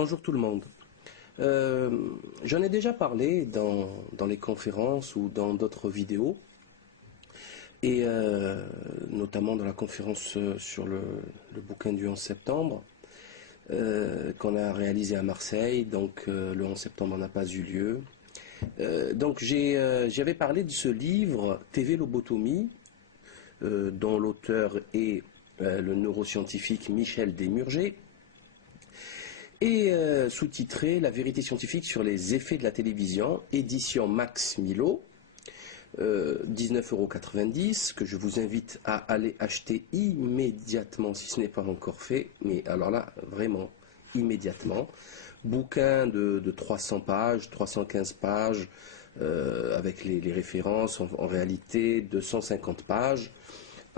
Bonjour tout le monde. J'en ai déjà parlé dans les conférences ou dans d'autres vidéos, et notamment dans la conférence sur le bouquin du 11 septembre qu'on a réalisé à Marseille. Donc le 11 septembre n'a pas eu lieu. Donc j'avais parlé de ce livre TV Lobotomie, dont l'auteur est le neuroscientifique Michel Desmurger, et sous-titré La vérité scientifique sur les effets de la télévision, édition Max Milo, 19,90 €, que je vous invite à aller acheter immédiatement si ce n'est pas encore fait, mais alors là, vraiment immédiatement. Bouquin de 300 pages, 315 pages, avec les références, en réalité 250 pages.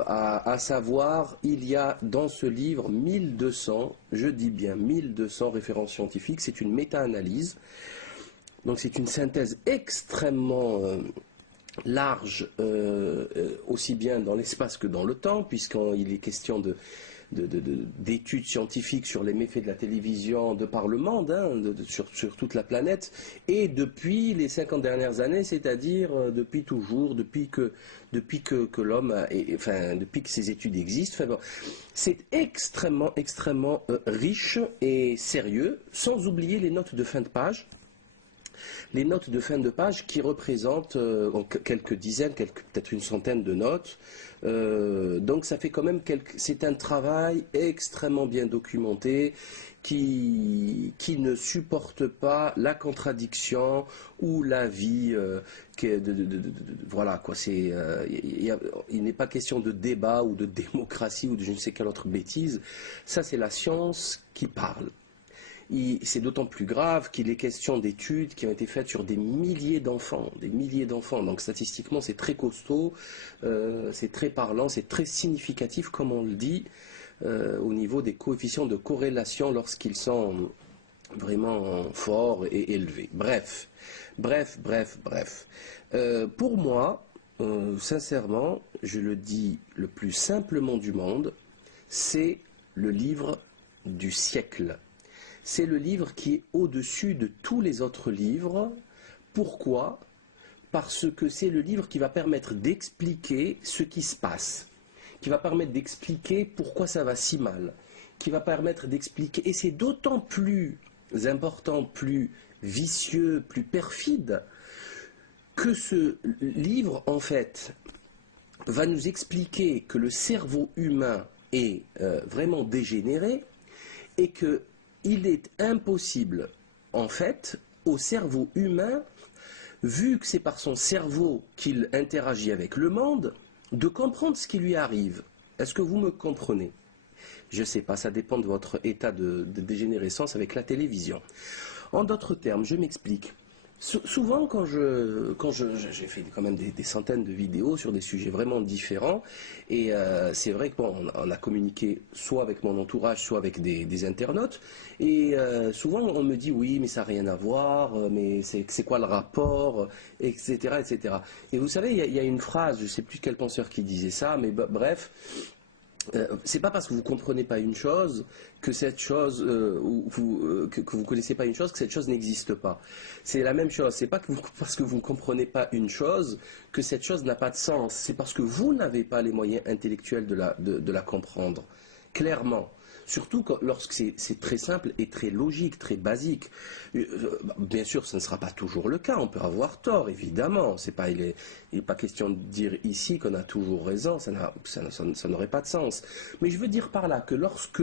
À savoir, il y a dans ce livre 1200, je dis bien 1200 références scientifiques. C'est une méta-analyse, donc c'est une synthèse extrêmement large, aussi bien dans l'espace que dans le temps, puisqu'il est question d'études scientifiques sur les méfaits de la télévision de par le monde, sur toute la planète, et depuis les 50 dernières années, c'est-à-dire depuis toujours, depuis que l'homme, enfin depuis que ces études existent. Enfin, bon, c'est extrêmement riche et sérieux, sans oublier les notes de fin de page. Les notes de fin de page qui représentent quelques dizaines, peut-être une centaine de notes. Donc ça fait quand même c'est un travail extrêmement bien documenté qui ne supporte pas la contradiction ou l'avis. Voilà quoi. Il n'est pas question de débat ou de démocratie ou de je ne sais quelle autre bêtise. Ça, c'est la science qui parle. C'est d'autant plus grave qu'il est question d'études qui ont été faites sur des milliers d'enfants, donc statistiquement c'est très costaud, c'est très parlant, c'est très significatif comme on le dit, au niveau des coefficients de corrélation lorsqu'ils sont vraiment forts et élevés. Bref. Pour moi, sincèrement, je le dis le plus simplement du monde, c'est le livre du siècle. C'est le livre qui est au-dessus de tous les autres livres. Pourquoi? Parce que c'est le livre qui va permettre d'expliquer ce qui se passe, qui va permettre d'expliquer pourquoi ça va si mal, qui va permettre d'expliquer, et c'est d'autant plus important, plus vicieux, plus perfide, que ce livre, en fait, va nous expliquer que le cerveau humain est vraiment dégénéré, et que il est impossible, en fait, au cerveau humain, vu que c'est par son cerveau qu'il interagit avec le monde, de comprendre ce qui lui arrive. Est-ce que vous me comprenez? Je ne sais pas, ça dépend de votre état de dégénérescence avec la télévision. En d'autres termes, je m'explique. Souvent, quand j'ai fait quand même des centaines de vidéos sur des sujets vraiment différents, et c'est vrai qu'on a communiqué soit avec mon entourage, soit avec des internautes, et souvent on me dit oui, mais ça n'a rien à voir, mais c'est quoi le rapport, etc., etc. Et vous savez, il y a une phrase, je ne sais plus quel penseur qui disait ça, mais bref. C'est pas parce que vous comprenez pas une chose que cette chose, que vous connaissez pas une chose, que cette chose n'existe pas. C'est la même chose. C'est pas parce que vous ne comprenez pas une chose que cette chose n'a pas de sens. C'est parce que vous n'avez pas les moyens intellectuels de la comprendre clairement. Surtout lorsque c'est très simple et très logique, très basique. Bien sûr, ce ne sera pas toujours le cas, on peut avoir tort, évidemment. Il n'est pas question de dire ici qu'on a toujours raison, ça n'aurait pas de sens. Mais je veux dire par là que lorsque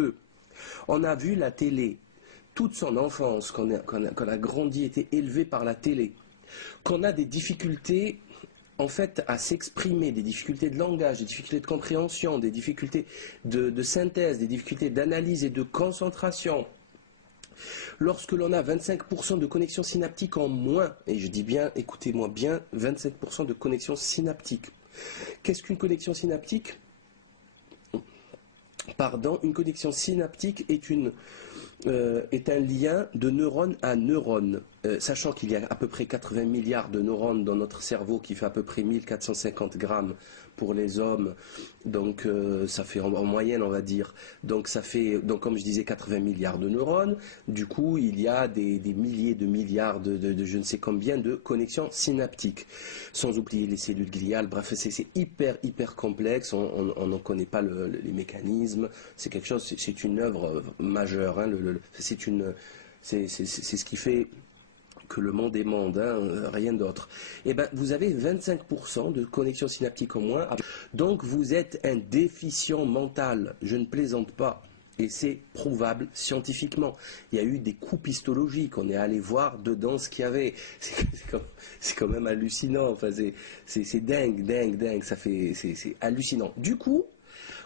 on a vu la télé toute son enfance, qu'on a grandi, été élevé par la télé, qu'on a des difficultés en fait à s'exprimer, des difficultés de langage, des difficultés de compréhension, des difficultés de synthèse, des difficultés d'analyse et de concentration. Lorsque l'on a 25% de connexion synaptique en moins, et je dis bien, écoutez-moi bien, 25% de connexion synaptique. Qu'est-ce qu'une connexion synaptique? Pardon, une connexion synaptique est un lien de neurone à neurone. sachant qu'il y a à peu près 80 milliards de neurones dans notre cerveau, qui fait à peu près 1450 grammes pour les hommes, donc ça fait en moyenne, on va dire, donc ça fait, donc comme je disais, 80 milliards de neurones, du coup il y a des milliers de milliards de je ne sais combien de connexions synaptiques, sans oublier les cellules gliales, bref, c'est hyper complexe, on n'en connaît pas les mécanismes, c'est quelque chose, c'est une œuvre majeure, hein, c'est ce qui fait que le monde est monde, hein, rien d'autre. Eh ben, vous avez 25% de connexion synaptique en moins, donc vous êtes un déficient mental, je ne plaisante pas. Et c'est prouvable scientifiquement. Il y a eu des coupes histologiques, on est allé voir dedans ce qu'il y avait. C'est quand même hallucinant, enfin, c'est dingue, c'est hallucinant. Du coup,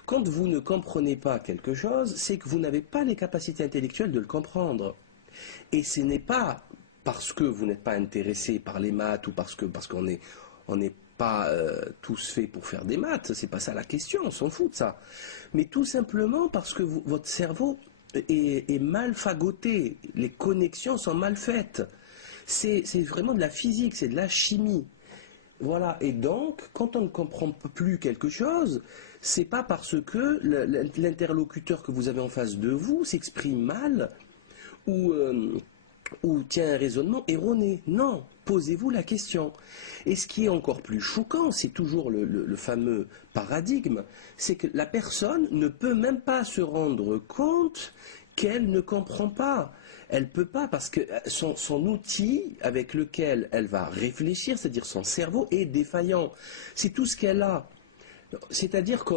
quand vous ne comprenez pas quelque chose, c'est que vous n'avez pas les capacités intellectuelles de le comprendre. Et ce n'est pas parce que vous n'êtes pas intéressé par les maths ou parce qu'on n'est pas tous faits pour faire des maths, c'est pas ça la question, on s'en fout de ça. Mais tout simplement parce que votre cerveau est mal fagoté, les connexions sont mal faites. C'est vraiment de la physique, c'est de la chimie. Voilà, et donc, quand on ne comprend plus quelque chose, c'est pas parce que l'interlocuteur que vous avez en face de vous s'exprime mal ou tient un raisonnement erroné. Non, posez-vous la question. Et ce qui est encore plus choquant, c'est toujours le fameux paradigme, c'est que la personne ne peut même pas se rendre compte qu'elle ne comprend pas. Elle ne peut pas parce que son outil avec lequel elle va réfléchir, c'est-à-dire son cerveau, est défaillant. C'est tout ce qu'elle a. C'est-à-dire que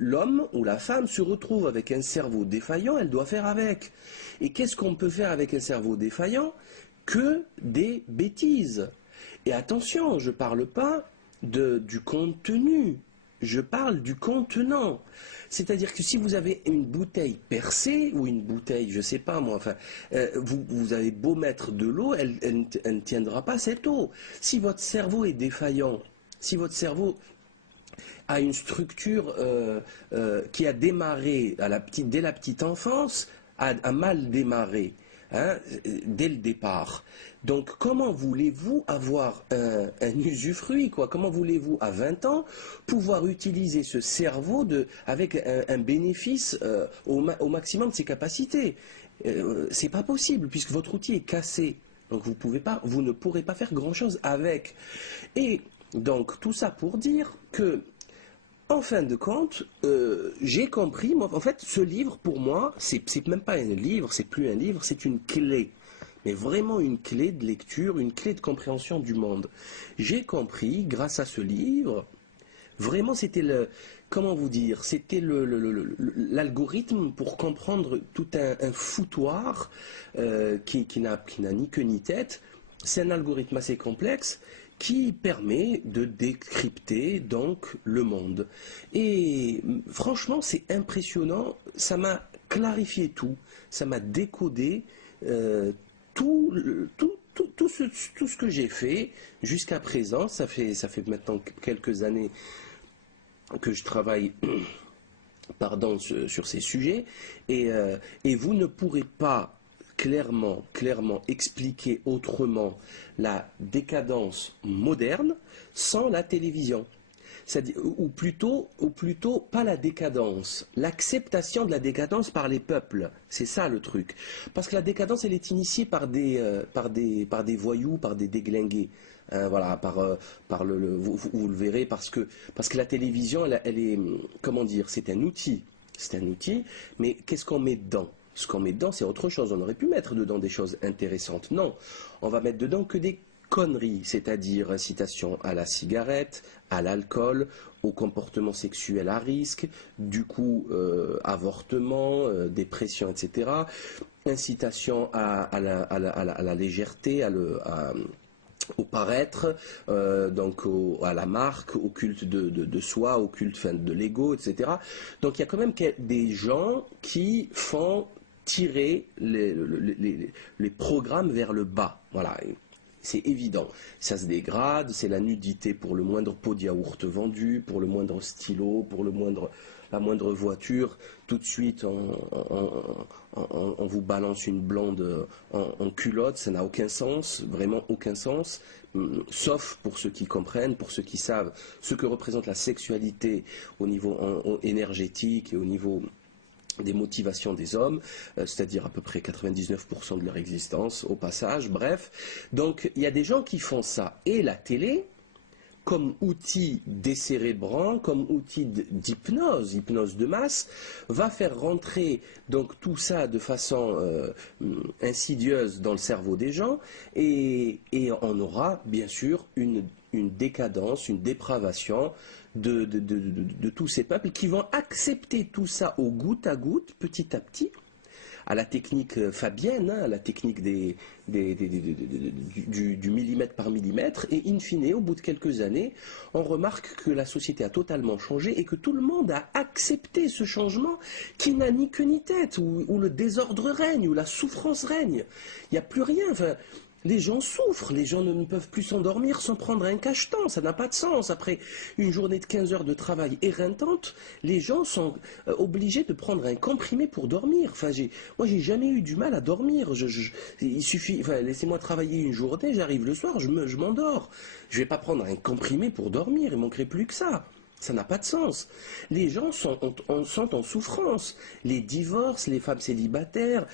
l'homme ou la femme se retrouve avec un cerveau défaillant, elle doit faire avec. Et qu'est-ce qu'on peut faire avec un cerveau défaillant? Que des bêtises. Et attention, je ne parle pas du contenu, je parle du contenant. C'est-à-dire que si vous avez une bouteille percée, ou une bouteille, je ne sais pas moi, enfin, vous avez beau mettre de l'eau, elle ne tiendra pas cette eau. Si votre cerveau est défaillant, si votre cerveau a une structure qui a démarré dès la petite enfance, a mal démarré, hein, dès le départ. Donc comment voulez-vous avoir un usufruit, quoi? Comment voulez-vous, à 20 ans, pouvoir utiliser ce cerveau avec un bénéfice au maximum de ses capacités? C'est pas possible, puisque votre outil est cassé. Donc vous ne pourrez pas faire grand-chose avec. Et donc tout ça pour dire que en fin de compte, j'ai compris, moi, en fait, ce livre, pour moi, c'est même pas un livre, c'est plus un livre, c'est une clé. Mais vraiment une clé de lecture, une clé de compréhension du monde. J'ai compris, grâce à ce livre, vraiment c'était comment vous dire, c'était l'algorithme pour comprendre tout un foutoir qui n'a ni queue ni tête. C'est un algorithme assez complexe qui permet de décrypter donc le monde. Et franchement, c'est impressionnant, ça m'a clarifié tout, ça m'a décodé tout, tout ce que j'ai fait jusqu'à présent. Ça fait maintenant quelques années que je travaille pardon, sur ces sujets, et vous ne pourrez pas clairement expliquer autrement la décadence moderne sans la télévision. Ou plutôt, pas la décadence, l'acceptation de la décadence par les peuples. C'est ça le truc. Parce que la décadence, elle est initiée par des voyous, par des déglingués. Hein, voilà, vous le verrez, parce que la télévision, elle est, comment dire, c'est un outil. C'est un outil, mais qu'est-ce qu'on met dedans? Ce qu'on met dedans, c'est autre chose. On aurait pu mettre dedans des choses intéressantes. Non, on va mettre dedans que des conneries, c'est-à-dire incitation à la cigarette, à l'alcool, au comportement sexuel à risque, du coup avortement, dépression, etc. Incitation à la légèreté, au paraître, donc à la marque, au culte de soi, au culte, enfin, de l'ego, etc. Donc il y a quand même des gens qui font tirer les programmes vers le bas. Voilà. C'est évident, ça se dégrade, c'est la nudité pour le moindre pot de yaourt vendu, pour le moindre stylo, pour le moindre la moindre voiture, tout de suite on vous balance une blonde en culotte, ça n'a aucun sens, vraiment aucun sens, sauf pour ceux qui comprennent, pour ceux qui savent ce que représente la sexualité au niveau énergétique et au niveau des motivations des hommes, c'est-à-dire à peu près 99% de leur existence au passage, bref. Donc il y a des gens qui font ça. Et la télé, comme outil décérébrant, comme outil d'hypnose, hypnose de masse, va faire rentrer donc tout ça de façon insidieuse dans le cerveau des gens et on aura bien sûr une décadence, une dépravation de tous ces peuples qui vont accepter tout ça au goutte à goutte, petit à petit, à la technique fabienne, à la technique du millimètre par millimètre, et in fine, au bout de quelques années, on remarque que la société a totalement changé et que tout le monde a accepté ce changement qui n'a ni queue ni tête, où le désordre règne, où la souffrance règne. Il n'y a plus rien. Enfin, les gens souffrent, les gens ne peuvent plus s'endormir sans prendre un cacheton, ça n'a pas de sens. Après une journée de 15 heures de travail éreintante, les gens sont obligés de prendre un comprimé pour dormir. Enfin, moi, j'ai jamais eu du mal à dormir. Il suffit, enfin, laissez-moi travailler une journée, j'arrive le soir, je m'endors. Je ne vais pas prendre un comprimé pour dormir, il ne manquerait plus que ça. Ça n'a pas de sens. Les gens sont en souffrance. Les divorces, les femmes célibataires,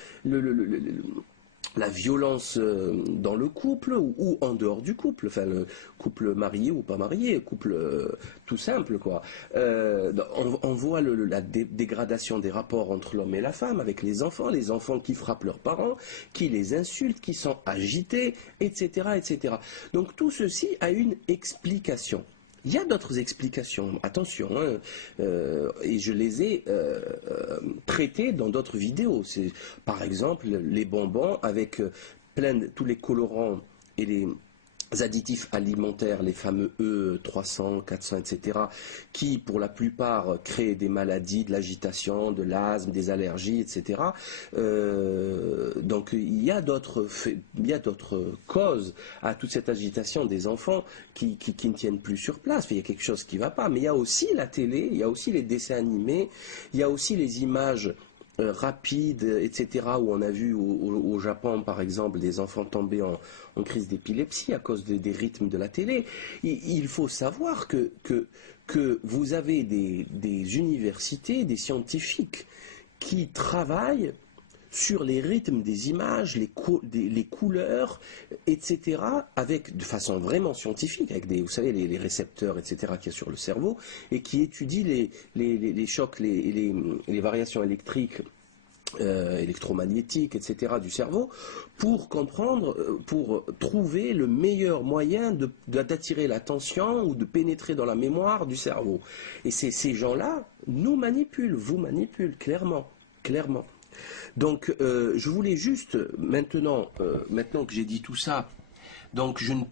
la violence dans le couple ou en dehors du couple, enfin le couple marié ou pas marié, couple tout simple quoi. On voit la dégradation des rapports entre l'homme et la femme avec les enfants qui frappent leurs parents, qui les insultent, qui sont agités, etc., etc. Donc tout ceci a une explication. Il y a d'autres explications, attention, hein, et je les ai traitées dans d'autres vidéos. C'est, par exemple, les bonbons avec tous les colorants et les additifs alimentaires, les fameux E300, 400, etc., qui pour la plupart créent des maladies, de l'agitation, de l'asthme, des allergies, etc. Donc il y a d'autres causes à toute cette agitation des enfants qui ne tiennent plus sur place. Il y a quelque chose qui ne va pas. Mais il y a aussi la télé, il y a aussi les dessins animés, il y a aussi les images rapide, etc., où on a vu au Japon, par exemple, des enfants tomber en crise d'épilepsie à cause des rythmes de la télé. Il faut savoir que vous avez des universités, des scientifiques qui travaillent sur les rythmes des images, les couleurs, etc., de façon vraiment scientifique, avec vous savez, les récepteurs, etc., qu'il y a sur le cerveau, et qui étudient les chocs, les variations électriques, électromagnétiques, etc., du cerveau, pour comprendre, pour trouver le meilleur moyen d'attirer l'attention ou de pénétrer dans la mémoire du cerveau. Et ces gens-là nous manipulent, vous manipulent, clairement, clairement. Donc, je voulais juste, maintenant que j'ai dit tout ça, donc je ne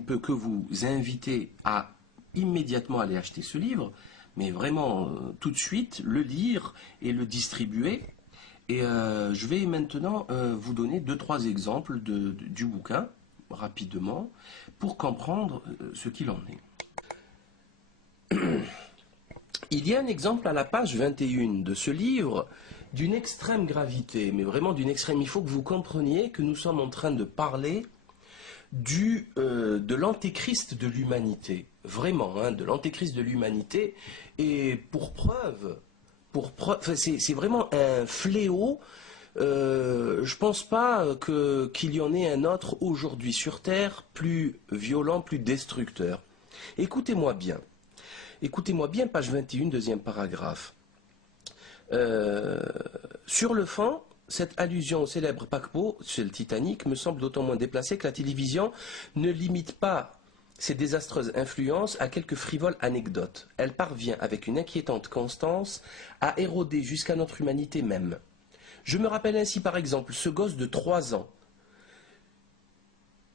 peux que vous inviter à immédiatement aller acheter ce livre, mais vraiment tout de suite le lire et le distribuer. Et je vais maintenant vous donner 2-3 exemples du bouquin, rapidement, pour comprendre ce qu'il en est. Il y a un exemple à la page 21 de ce livre, d'une extrême gravité, mais vraiment d'une extrême. Il faut que vous compreniez que nous sommes en train de parler de l'antéchrist de l'humanité. Vraiment, hein, de l'antéchrist de l'humanité. Et pour preuve, c'est vraiment un fléau. Je ne pense pas qu'il y en ait un autre aujourd'hui sur Terre plus violent, plus destructeur. Écoutez-moi bien. Écoutez-moi bien, page 21, deuxième paragraphe. Sur le fond, cette allusion au célèbre paquebot, c'est le Titanic, me semble d'autant moins déplacée que la télévision ne limite pas ses désastreuses influences à quelques frivoles anecdotes. Elle parvient avec une inquiétante constance à éroder jusqu'à notre humanité même. Je me rappelle ainsi par exemple ce gosse de 3 ans,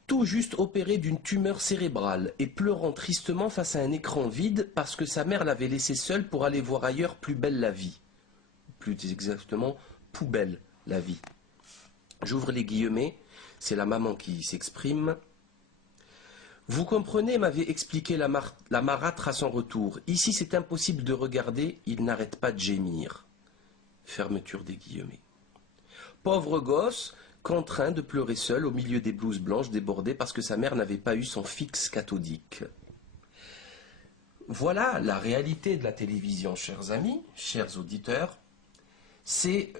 tout juste opéré d'une tumeur cérébrale et pleurant tristement face à un écran vide parce que sa mère l'avait laissé seule pour aller voir ailleurs plus belle la vie. Plus exactement, poubelle la vie. J'ouvre les guillemets, c'est la maman qui s'exprime. Vous comprenez, m'avait expliqué la marâtre à son retour. Ici, c'est impossible de regarder, il n'arrête pas de gémir. Fermeture des guillemets. Pauvre gosse, contraint de pleurer seul au milieu des blouses blanches débordées parce que sa mère n'avait pas eu son fixe cathodique. Voilà la réalité de la télévision, chers amis, chers auditeurs. C'est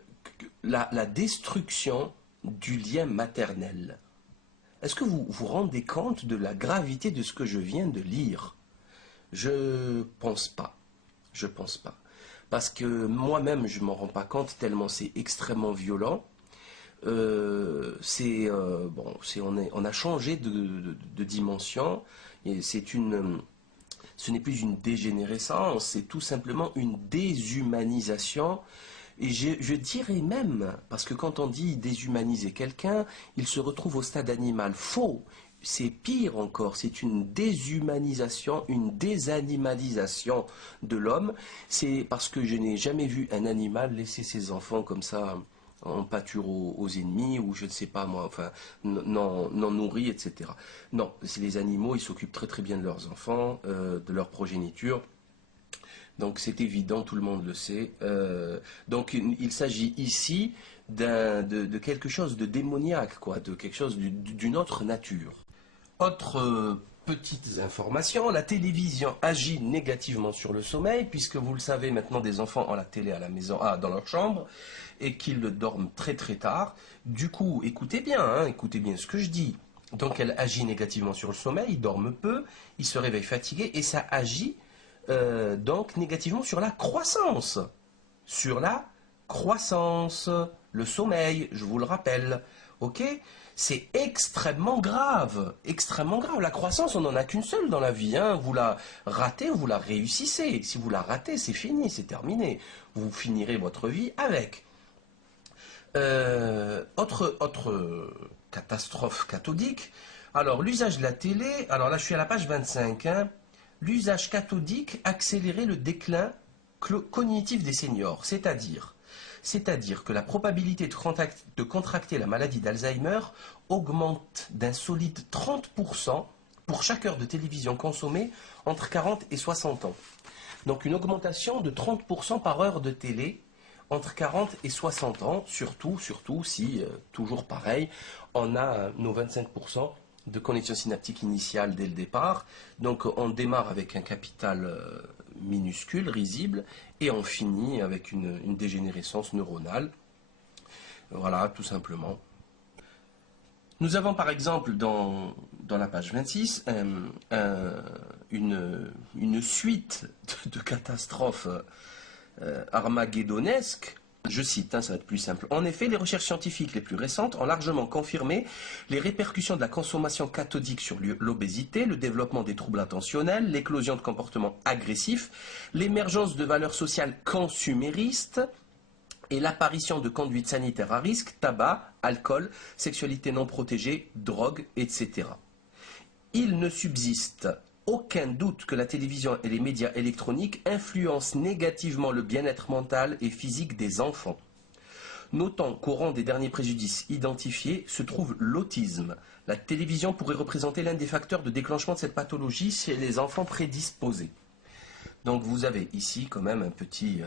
la destruction du lien maternel. Est-ce que vous vous rendez compte de la gravité de ce que je viens de lire? Je pense pas. Je pense pas. Parce que moi-même, je ne m'en rends pas compte tellement c'est extrêmement violent. On a changé de dimension. Et ce n'est plus une dégénérescence, c'est tout simplement une déshumanisation. Et je dirais même, parce que quand on dit déshumaniser quelqu'un, il se retrouve au stade animal. Faux, c'est pire encore, c'est une déshumanisation, une désanimalisation de l'homme. C'est parce que je n'ai jamais vu un animal laisser ses enfants comme ça en pâture aux ennemis, ou je ne sais pas moi, enfin, non nourris, etc. Non, c'est les animaux, ils s'occupent très très bien de leurs enfants, de leur progéniture. Donc c'est évident, tout le monde le sait. Donc il s'agit ici de quelque chose de démoniaque, quoi, de quelque chose d'une autre nature. Autre petites informations, la télévision agit négativement sur le sommeil, puisque vous le savez maintenant, des enfants ont la télé à la maison, dans leur chambre, et qu'ils dorment très très tard. Du coup, écoutez bien, hein, écoutez bien ce que je dis. Donc elle agit négativement sur le sommeil, ils dorment peu, ils se réveillent fatigués, et ça agit donc négativement sur la croissance. Sur la croissance, le sommeil, je vous le rappelle. Ok? C'est extrêmement grave, extrêmement grave. La croissance, on n'en a qu'une seule dans la vie, hein. Vous la ratez ou vous la réussissez. Si vous la ratez, c'est fini, c'est terminé. Vous finirez votre vie avec. Autre catastrophe cathodique. Alors, l'usage de la télé, alors là je suis à la page 25, hein. L'usage cathodique accélérait le déclin cognitif des seniors, c'est-à-dire que la probabilité de contracter la maladie d'Alzheimer augmente d'un solide 30% pour chaque heure de télévision consommée entre 40 et 60 ans. Donc une augmentation de 30% par heure de télé entre 40 et 60 ans, surtout si, toujours pareil, on a nos 25% de connexion synaptique initiale dès le départ. Donc on démarre avec un capital minuscule, risible, et on finit avec une dégénérescence neuronale. Voilà, tout simplement. Nous avons par exemple dans la page 26 une suite de catastrophes armageddonnesques. Je cite, hein, ça va être plus simple. En effet, les recherches scientifiques les plus récentes ont largement confirmé les répercussions de la consommation cathodique sur l'obésité, le développement des troubles attentionnels, l'éclosion de comportements agressifs, l'émergence de valeurs sociales consuméristes et l'apparition de conduites sanitaires à risque, tabac, alcool, sexualité non protégée, drogue, etc. Il ne subsiste aucun doute que la télévision et les médias électroniques influencent négativement le bien-être mental et physique des enfants. Notons qu'au rang des derniers préjudices identifiés se trouve l'autisme. La télévision pourrait représenter l'un des facteurs de déclenchement de cette pathologie chez les enfants prédisposés. Donc vous avez ici quand même un petit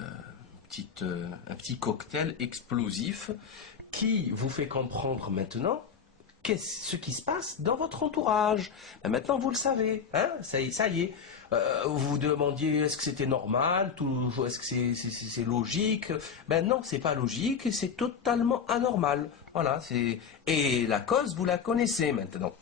cocktail explosif qui vous fait comprendre maintenant qu'est-ce qui se passe dans votre entourage. Ben maintenant, vous le savez. Hein, ça y est. Vous vous demandiez est-ce que c'était normal, est-ce que c'est logique. Ben non, c'est pas logique, c'est totalement anormal. Voilà, et la cause, vous la connaissez maintenant.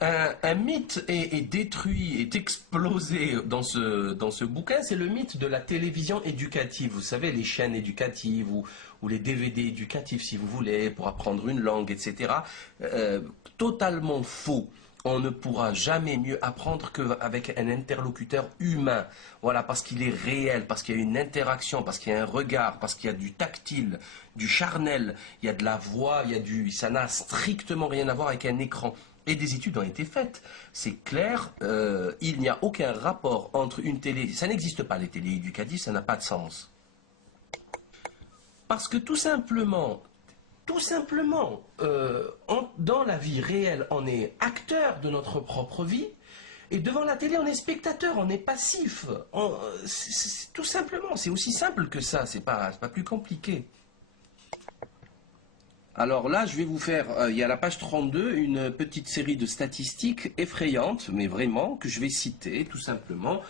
Un mythe est détruit, est explosé dans ce bouquin, c'est le mythe de la télévision éducative. Vous savez, les chaînes éducatives ou les DVD éducatifs, si vous voulez, pour apprendre une langue, etc. Totalement faux. On ne pourra jamais mieux apprendre qu'avec un interlocuteur humain. Voilà, parce qu'il est réel, parce qu'il y a une interaction, parce qu'il y a un regard, parce qu'il y a du tactile, du charnel, il y a de la voix, ça n'a strictement rien à voir avec un écran. Et des études ont été faites. C'est clair, il n'y a aucun rapport entre une télé... Ça n'existe pas, les télés éducatives, ça n'a pas de sens. Parce que tout simplement, Tout simplement, dans la vie réelle, on est acteur de notre propre vie, et devant la télé, on est spectateur, on est passif. Tout simplement, c'est aussi simple que ça, c'est pas plus compliqué. Alors là, je vais vous faire, il y a la page 32, une petite série de statistiques effrayantes, mais vraiment, que je vais citer, tout simplement,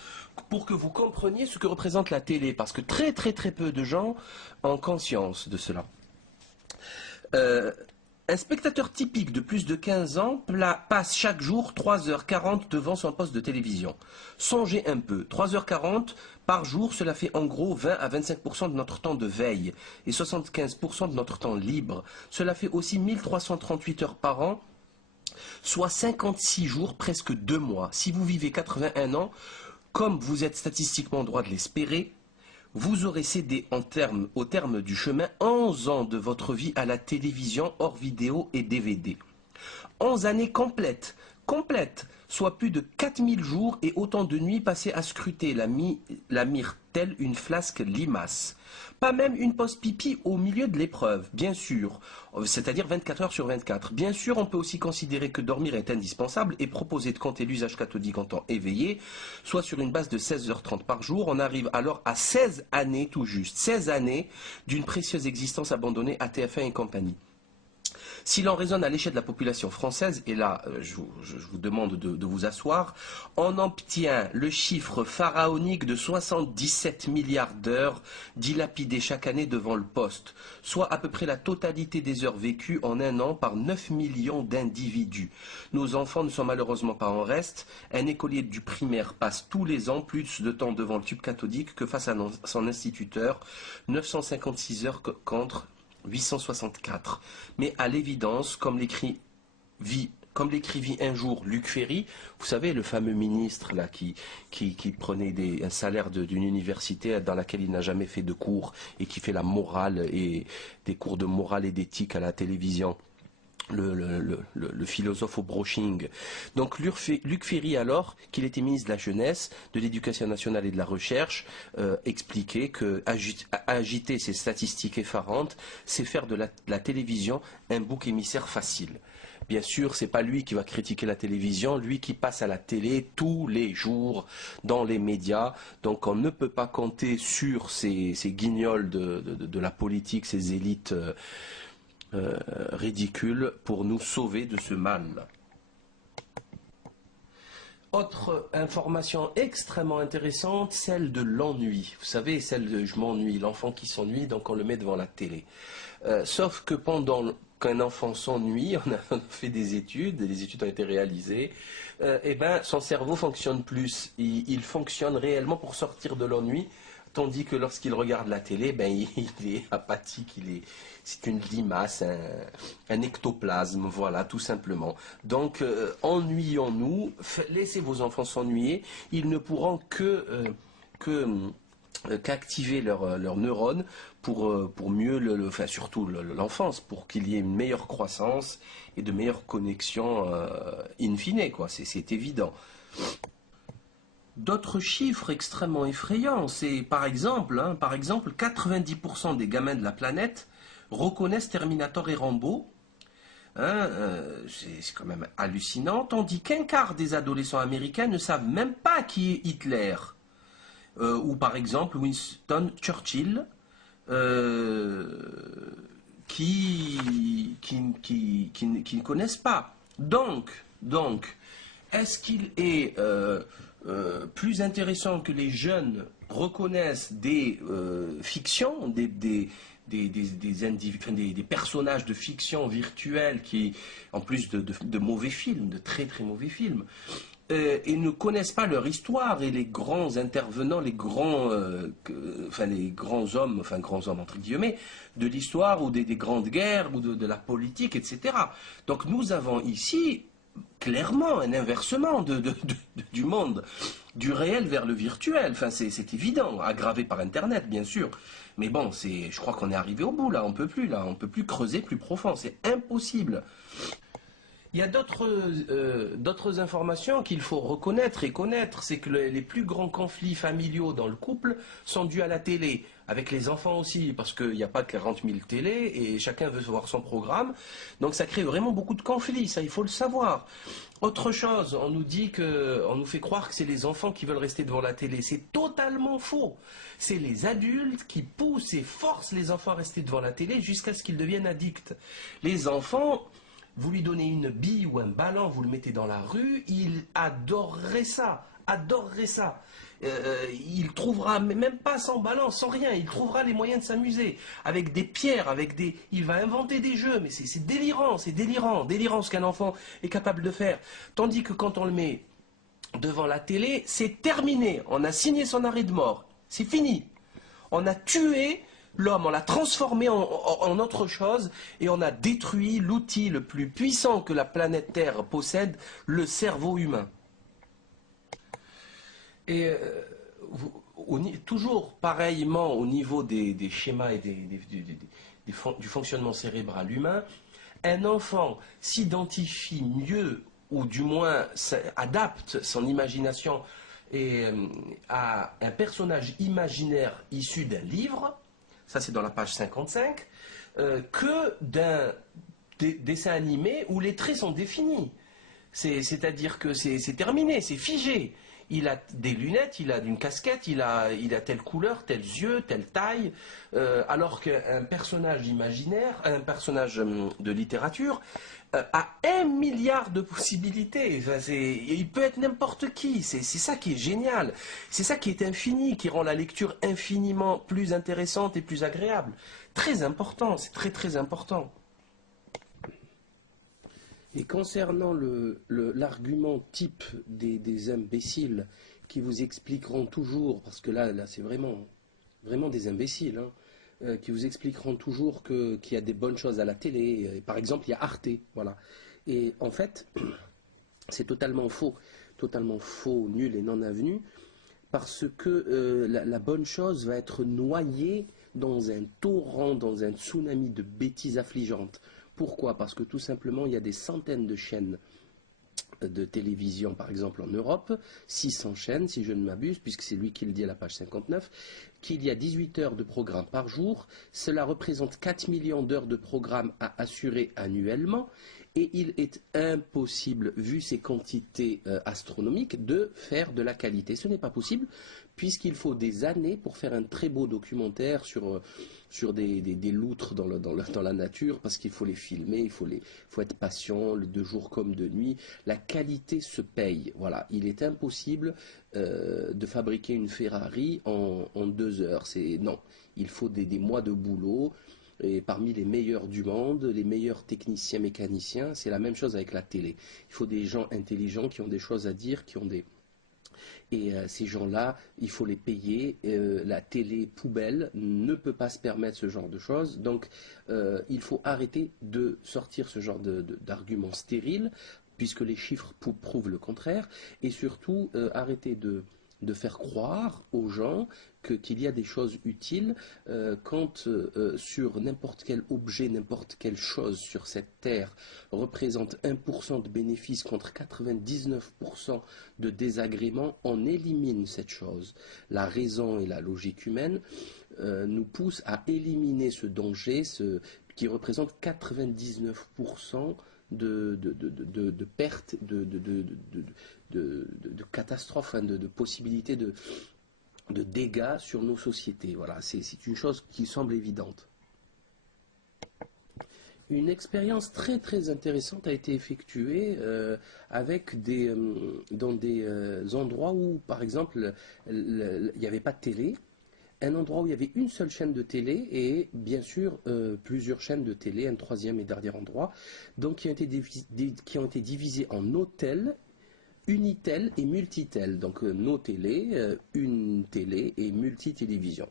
pour que vous compreniez ce que représente la télé, parce que très peu de gens ont conscience de cela. Un spectateur typique de plus de 15 ans passe chaque jour 3h40 devant son poste de télévision. Songez un peu, 3h40 par jour, cela fait en gros 20 à 25% de notre temps de veille et 75% de notre temps libre. Cela fait aussi 1338 heures par an, soit 56 jours, presque 2 mois. Si vous vivez 81 ans, comme vous êtes statistiquement en droit de l'espérer, vous aurez cédé au terme du chemin 11 ans de votre vie à la télévision hors vidéo et DVD. 11 années complètes, soit plus de 4000 jours et autant de nuits passées à scruter la mire telle une flasque limace. Pas même une pause pipi au milieu de l'épreuve, bien sûr, c'est-à-dire 24 heures sur 24. Bien sûr, on peut aussi considérer que dormir est indispensable et proposer de compter l'usage cathodique en temps éveillé, soit sur une base de 16h30 par jour. On arrive alors à 16 années tout juste, 16 années d'une précieuse existence abandonnée à TF1 et compagnie. Si l'on raisonne à l'échelle de la population française, et là je vous demande de vous asseoir, on obtient le chiffre pharaonique de 77 milliards d'heures dilapidées chaque année devant le poste, soit à peu près la totalité des heures vécues en un an par 9 millions d'individus. Nos enfants ne sont malheureusement pas en reste. Un écolier du primaire passe tous les ans plus de temps devant le tube cathodique que face à son instituteur, 956 heures contre 864. Mais à l'évidence, comme l'écrivit un jour Luc Ferry, vous savez, le fameux ministre là, qui prenait un salaire d'une université dans laquelle il n'a jamais fait de cours et qui fait la morale et des cours de morale et d'éthique à la télévision. Le philosophe au brushing. Donc Luc Ferry, alors qu'il était ministre de la Jeunesse, de l'Éducation nationale et de la Recherche, expliquait que agiter ces statistiques effarantes, c'est faire de la télévision un bouc émissaire facile. Bien sûr, c'est pas lui qui va critiquer la télévision, lui qui passe à la télé tous les jours dans les médias. Donc on ne peut pas compter sur ces guignols de la politique, ces élites ridicule pour nous sauver de ce mal. Autre information extrêmement intéressante, celle de l'ennui. Vous savez, celle de je m'ennuie, l'enfant qui s'ennuie, donc on le met devant la télé. Sauf que pendant qu'un enfant s'ennuie, on a fait des études, les études ont été réalisées, et ben son cerveau fonctionne plus. Il fonctionne réellement pour sortir de l'ennui, tandis que lorsqu'il regarde la télé, ben, il est apathique, c'est une limace, un ectoplasme, voilà, tout simplement. Donc, ennuyons-nous, laissez vos enfants s'ennuyer, ils ne pourront qu'activer leurs neurones pour mieux, enfin surtout l'enfance, pour qu'il y ait une meilleure croissance et de meilleures connexions in fine, quoi, c'est évident. D'autres chiffres extrêmement effrayants, c'est par exemple, 90% des gamins de la planète reconnaissent Terminator et Rambo. C'est quand même hallucinant, tandis qu'un quart des adolescents américains ne savent même pas qui est Hitler. Ou par exemple Winston Churchill, qui ne connaissent pas. Donc, est-ce qu'il est plus intéressant que les jeunes reconnaissent des fictions, des personnages de fiction virtuels qui, en plus de mauvais films, de très mauvais films, et ne connaissent pas leur histoire et les grands intervenants, les grands hommes entre guillemets, de l'histoire ou des grandes guerres ou de la politique, etc. Donc nous avons ici clairement un inversement du monde, du réel vers le virtuel. Enfin, c'est évident, aggravé par Internet, bien sûr. Mais bon, je crois qu'on est arrivé au bout, là. On peut plus creuser plus profond. C'est impossible. Il y a d'autres informations qu'il faut reconnaître et connaître. C'est que les plus grands conflits familiaux dans le couple sont dus à la télé. Avec les enfants aussi, parce qu'il n'y a pas 40 000 télés et chacun veut voir son programme. Donc ça crée vraiment beaucoup de conflits, ça il faut le savoir. Autre chose, on nous fait croire que c'est les enfants qui veulent rester devant la télé. C'est totalement faux. C'est les adultes qui poussent et forcent les enfants à rester devant la télé jusqu'à ce qu'ils deviennent addicts. Les enfants, vous lui donnez une bille ou un ballon, vous le mettez dans la rue, il adorerait ça, adorerait ça. Il trouvera, même pas sans ballon, sans rien, il trouvera les moyens de s'amuser. Avec des pierres, il va inventer des jeux, mais c'est délirant, délirant ce qu'un enfant est capable de faire. Tandis que quand on le met devant la télé, c'est terminé, on a signé son arrêt de mort, c'est fini. On a tué l'homme, on l'a transformé en autre chose et on a détruit l'outil le plus puissant que la planète Terre possède, le cerveau humain. Et toujours pareillement au niveau des schémas et du fonctionnement cérébral humain, un enfant s'identifie mieux ou du moins adapte son imagination à un personnage imaginaire issu d'un livre, ça c'est dans la page 55, que d'un dessin animé où les traits sont définis. C'est-à-dire que c'est terminé, c'est figé. Il a des lunettes, il a une casquette, il a telle couleur, tels yeux, telle taille, alors qu'un personnage imaginaire, un personnage de littérature, a 1 milliard de possibilités. Enfin, il peut être n'importe qui, c'est ça qui est génial, c'est ça qui est infini, qui rend la lecture infiniment plus intéressante et plus agréable. Très important, c'est très très important. Et concernant l'argument type des imbéciles qui vous expliqueront toujours, parce que là c'est vraiment des imbéciles, hein, qui vous expliqueront toujours qu'il y a des bonnes choses à la télé. Par exemple, il y a Arte, voilà. Et en fait, c'est totalement faux, nul et non avenu, parce que la bonne chose va être noyée dans un torrent, dans un tsunami de bêtises affligeantes. Pourquoi? Parce que tout simplement, il y a des centaines de chaînes de télévision, par exemple en Europe, 600 chaînes, si je ne m'abuse, puisque c'est lui qui le dit à la page 59, qu'il y a 18 heures de programme par jour. Cela représente 4 millions d'heures de programme à assurer annuellement. Et il est impossible, vu ces quantités astronomiques, de faire de la qualité. Ce n'est pas possible, puisqu'il faut des années pour faire un très beau documentaire sur des loutres dans la nature, parce qu'il faut les filmer, il faut être patient, de jour comme de nuit. La qualité se paye. Voilà. Il est impossible de fabriquer une Ferrari en 2 heures. Non, il faut des mois de boulot. Et parmi les meilleurs du monde, les meilleurs techniciens mécaniciens, c'est la même chose avec la télé. Il faut des gens intelligents qui ont des choses à dire, et ces gens-là, il faut les payer. La télé poubelle ne peut pas se permettre ce genre de choses. Donc, il faut arrêter de sortir ce genre d'arguments stériles, puisque les chiffres prouvent le contraire. Et surtout, arrêter de faire croire aux gens qu'il y a des choses utiles quand sur n'importe quel objet, n'importe quelle chose sur cette terre représente 1% de bénéfice contre 99% de désagréments, on élimine cette chose. La raison et la logique humaine nous poussent à éliminer ce danger qui représente 99% de pertes, de catastrophes, hein, de possibilités de dégâts sur nos sociétés. Voilà, c'est une chose qui semble évidente. Une expérience très très intéressante a été effectuée dans des endroits où, par exemple, il n'y avait pas de télé, un endroit où il y avait une seule chaîne de télé et bien sûr plusieurs chaînes de télé, un troisième et dernier endroit, donc qui ont été divisés en hôtels, Unitel et Multitel, donc nos télés, une télé et multi-télévision.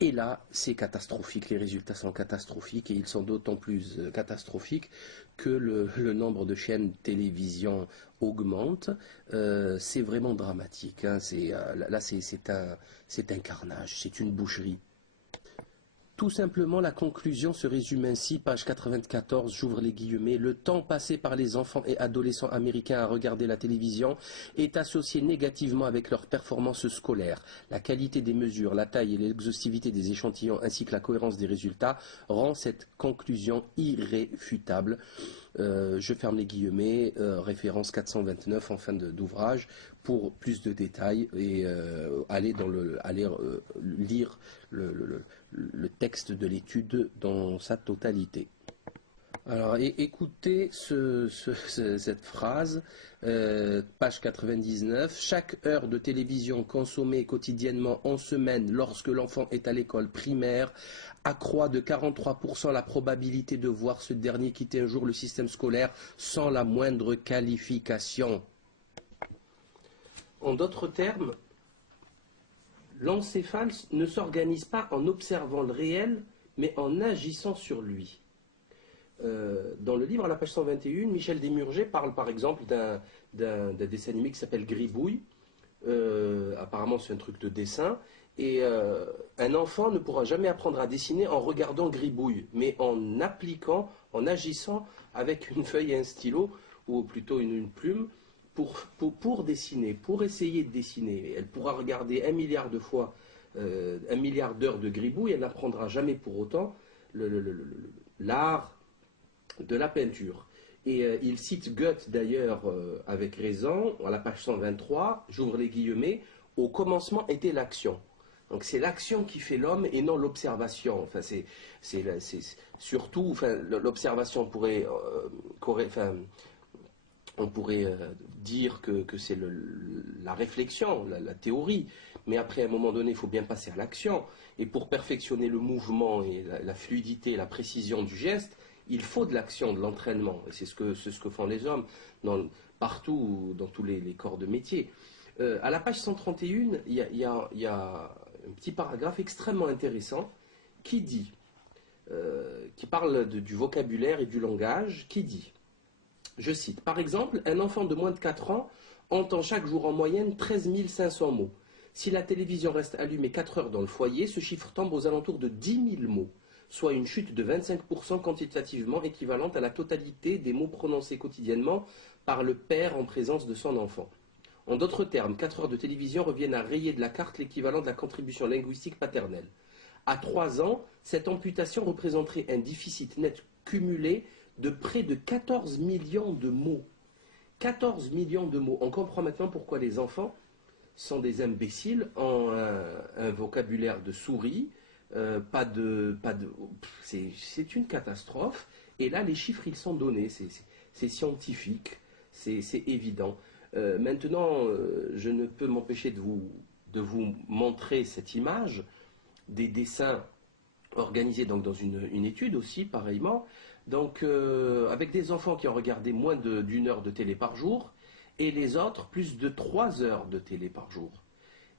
Et là, c'est catastrophique, les résultats sont catastrophiques et ils sont d'autant plus catastrophiques que le nombre de chaînes télévision augmente. C'est vraiment dramatique, hein. Là, c'est un carnage, c'est une boucherie. Tout simplement, la conclusion se résume ainsi, page 94, j'ouvre les guillemets. Le temps passé par les enfants et adolescents américains à regarder la télévision est associé négativement avec leur performance scolaire. La qualité des mesures, la taille et l'exhaustivité des échantillons ainsi que la cohérence des résultats rend cette conclusion irréfutable. Je ferme les guillemets, référence 429 en fin d'ouvrage. Pour plus de détails et aller lire le texte de l'étude dans sa totalité. Alors, écoutez cette phrase, page 99. Chaque heure de télévision consommée quotidiennement en semaine lorsque l'enfant est à l'école primaire accroît de 43% la probabilité de voir ce dernier quitter un jour le système scolaire sans la moindre qualification. En d'autres termes, l'encéphale ne s'organise pas en observant le réel, mais en agissant sur lui. Dans le livre, à la page 121, Michel Desmurger parle par exemple d'un dessin animé qui s'appelle Gribouille. Apparemment, c'est un truc de dessin. Et un enfant ne pourra jamais apprendre à dessiner en regardant Gribouille, mais en appliquant, en agissant avec une feuille et un stylo, ou plutôt une plume, pour dessiner, pour essayer de dessiner. Elle pourra regarder 1 milliard de fois, 1 milliard d'heures de Gribouille, elle n'apprendra jamais pour autant l'art de la peinture. Et il cite Goethe d'ailleurs avec raison, à la page 123, j'ouvre les guillemets, au commencement était l'action. Donc c'est l'action qui fait l'homme et non l'observation. Enfin, c'est surtout, enfin, l'observation pourrait, on pourrait dire que c'est la réflexion, la théorie, mais après, à un moment donné, il faut bien passer à l'action. Et pour perfectionner le mouvement et la fluidité, la précision du geste, il faut de l'action, de l'entraînement. Et c'est ce que font les hommes partout, dans tous les corps de métier. À la page 131, il y a un petit paragraphe extrêmement intéressant qui parle du vocabulaire et du langage, qui dit, je cite, par exemple, un enfant de moins de 4 ans entend chaque jour en moyenne 13 500 mots. Si la télévision reste allumée 4 heures dans le foyer, ce chiffre tombe aux alentours de 10 000 mots, soit une chute de 25% quantitativement équivalente à la totalité des mots prononcés quotidiennement par le père en présence de son enfant. En d'autres termes, 4 heures de télévision reviennent à rayer de la carte l'équivalent de la contribution linguistique paternelle. À 3 ans, cette amputation représenterait un déficit net cumulé de près de 14 millions de mots. 14 millions de mots. On comprend maintenant pourquoi les enfants sont des imbéciles, ont un vocabulaire de souris, c'est une catastrophe. Et là, les chiffres, ils sont donnés. C'est scientifique, c'est évident. Maintenant, je ne peux m'empêcher de vous montrer cette image, des dessins organisés donc, dans une étude aussi, pareillement, donc avec des enfants qui ont regardé moins d'1 heure de télé par jour, et les autres plus de 3 heures de télé par jour.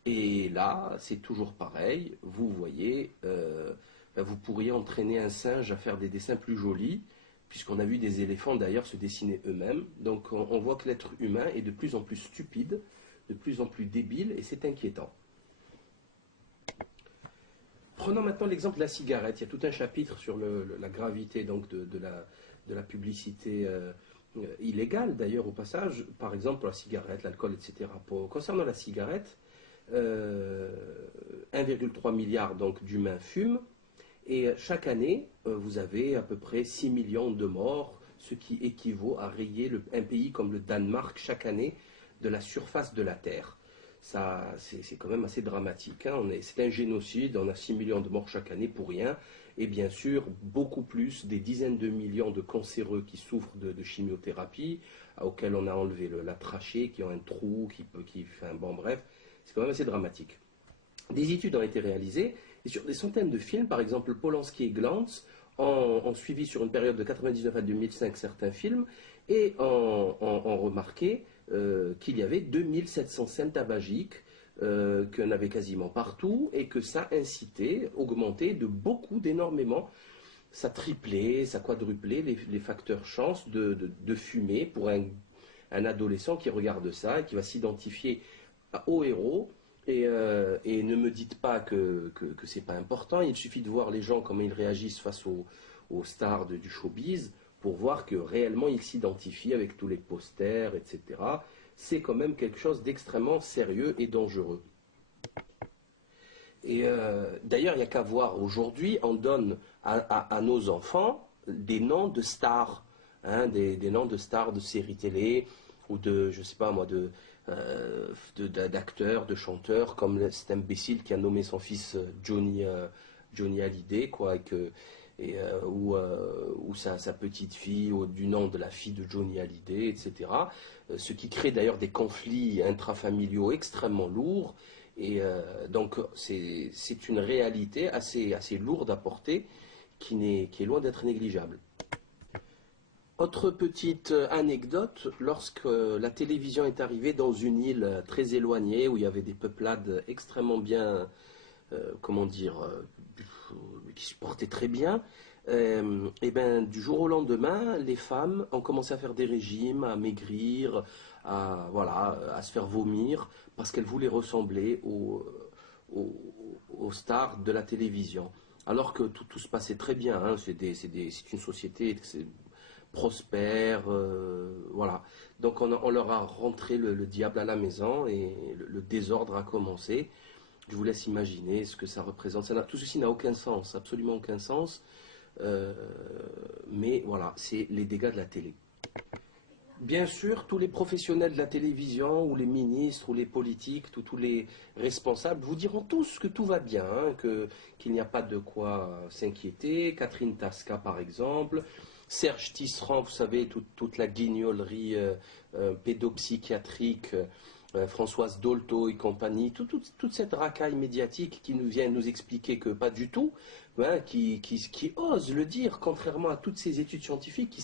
Et là, c'est toujours pareil, vous voyez, vous pourriez entraîner un singe à faire des dessins plus jolis, puisqu'on a vu des éléphants d'ailleurs se dessiner eux-mêmes. Donc on voit que l'être humain est de plus en plus stupide, de plus en plus débile, et c'est inquiétant. Prenons maintenant l'exemple de la cigarette. Il y a tout un chapitre sur la gravité donc, de la publicité illégale, d'ailleurs, au passage. Par exemple, pour la cigarette, l'alcool, etc. Concernant la cigarette, 1,3 milliard d'humains fument. Et chaque année, vous avez à peu près 6 millions de morts, ce qui équivaut à rayer un pays comme le Danemark chaque année de la surface de la Terre. C'est quand même assez dramatique. Hein. C'est un génocide, on a 6 millions de morts chaque année pour rien. Et bien sûr, beaucoup plus, des dizaines de millions de cancéreux qui souffrent de chimiothérapie, auxquels on a enlevé la trachée, qui ont un trou, bon bref, c'est quand même assez dramatique. Des études ont été réalisées, et sur des centaines de films, par exemple Polanski et Glantz, ont suivi sur une période de 1999 à 2005 certains films, et ont remarqué qu'il y avait 2700 scènes tabagiques, qu'il y en avait quasiment partout, et que ça incitait, augmentait d'énormément. Ça triplait, ça quadruplait les facteurs chance de fumer pour un adolescent qui regarde ça et qui va s'identifier au héros Et ne me dites pas que c'est pas important. Il suffit de voir les gens comment ils réagissent face aux stars du showbiz pour voir que réellement ils s'identifient avec tous les posters, etc. C'est quand même quelque chose d'extrêmement sérieux et dangereux. Et d'ailleurs, il n'y a qu'à voir aujourd'hui, on donne à nos enfants des noms de stars, hein, des noms de stars de séries télé ou de, je sais pas moi, d'acteurs, de chanteurs, comme cet imbécile qui a nommé son fils Johnny Hallyday, quoi, ou sa petite fille du nom de la fille de Johnny Hallyday, etc. Ce qui crée d'ailleurs des conflits intrafamiliaux extrêmement lourds. Et donc c'est une réalité assez lourde à porter qui est loin d'être négligeable. Autre petite anecdote, lorsque la télévision est arrivée dans une île très éloignée où il y avait des peuplades extrêmement bien, comment dire, qui se portaient très bien, et ben, du jour au lendemain, les femmes ont commencé à faire des régimes, à maigrir, voilà, à se faire vomir, parce qu'elles voulaient ressembler aux, aux stars de la télévision. Alors que tout se passait très bien, hein, c'est une société prospère, voilà. Donc on leur a rentré le diable à la maison et le désordre a commencé. Je vous laisse imaginer ce que ça représente. Tout ceci n'a aucun sens, absolument aucun sens. Euh, mais voilà, c'est les dégâts de la télé. Bien sûr, tous les professionnels de la télévision, ou les ministres, ou les politiques, tous les responsables vous diront tous que tout va bien, hein, qu'il n'y a pas de quoi s'inquiéter. Catherine Tasca, par exemple, Serge Tisserand, vous savez, toute la guignolerie pédopsychiatrique, Françoise Dolto et compagnie, toute cette racaille médiatique qui nous vient nous expliquer que pas du tout, hein, qui ose le dire, contrairement à toutes ces études scientifiques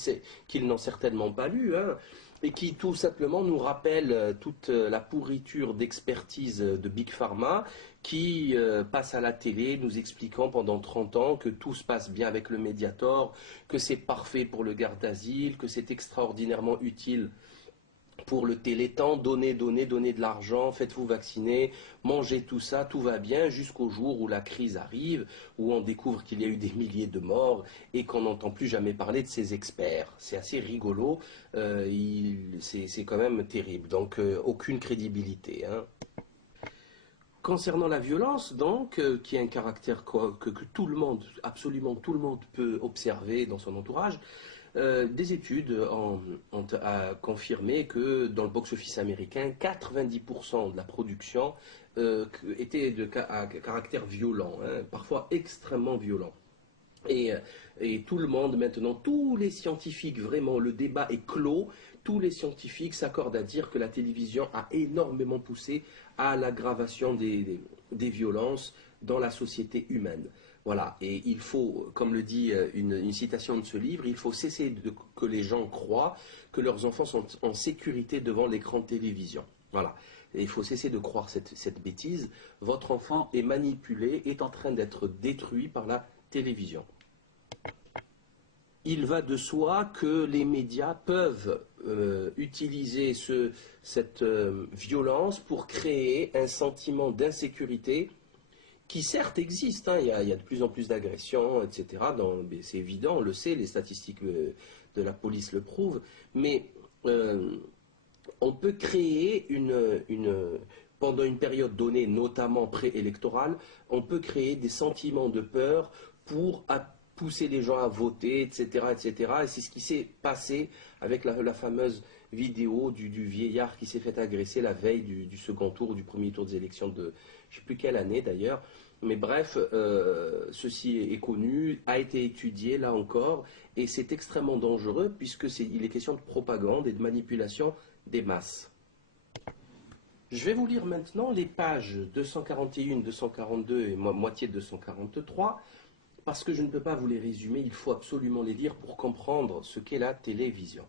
qu'ils n'ont certainement pas lues, hein, et qui tout simplement nous rappellent toute la pourriture d'expertise de Big Pharma, qui passe à la télé nous expliquant pendant 30 ans que tout se passe bien avec le Mediator, que c'est parfait pour le garde d'asile, que c'est extraordinairement utile pour le téléthon, donnez de l'argent, faites-vous vacciner, mangez tout ça, tout va bien, jusqu'au jour où la crise arrive, où on découvre qu'il y a eu des milliers de morts et qu'on n'entend plus jamais parler de ces experts. C'est assez rigolo, c'est quand même terrible, donc aucune crédibilité, hein. Concernant la violence, donc, qui a un caractère que tout le monde, absolument tout le monde peut observer dans son entourage, des études ont confirmé que dans le box-office américain, 90% de la production était à caractère violent, hein, parfois extrêmement violent. Et, et tout le monde maintenant, tous les scientifiques, vraiment, le débat est clos. Tous les scientifiques s'accordent à dire que la télévision a énormément poussé à l'aggravation des violences dans la société humaine. Voilà, et il faut, comme le dit une citation de ce livre, il faut cesser que les gens croient que leurs enfants sont en sécurité devant l'écran de télévision. Voilà, et il faut cesser de croire cette bêtise. Votre enfant est manipulé, est en train d'être détruit par la télévision. Il va de soi que les médias peuvent utiliser cette violence pour créer un sentiment d'insécurité qui certes existe, hein, il y a de plus en plus d'agressions, etc. C'est évident, on le sait, les statistiques de la police le prouvent, mais on peut créer pendant une période donnée, notamment préélectorale, on peut créer des sentiments de peur pour pousser les gens à voter, etc., etc. Et c'est ce qui s'est passé avec la fameuse vidéo du vieillard qui s'est fait agresser la veille du second tour ou du premier tour des élections de, je ne sais plus quelle année d'ailleurs. Mais bref, ceci est connu, a été étudié là encore, et c'est extrêmement dangereux puisqu'il est question de propagande et de manipulation des masses. Je vais vous lire maintenant les pages 241, 242 et moitié 243, parce que je ne peux pas vous les résumer, il faut absolument les lire pour comprendre ce qu'est la télévision.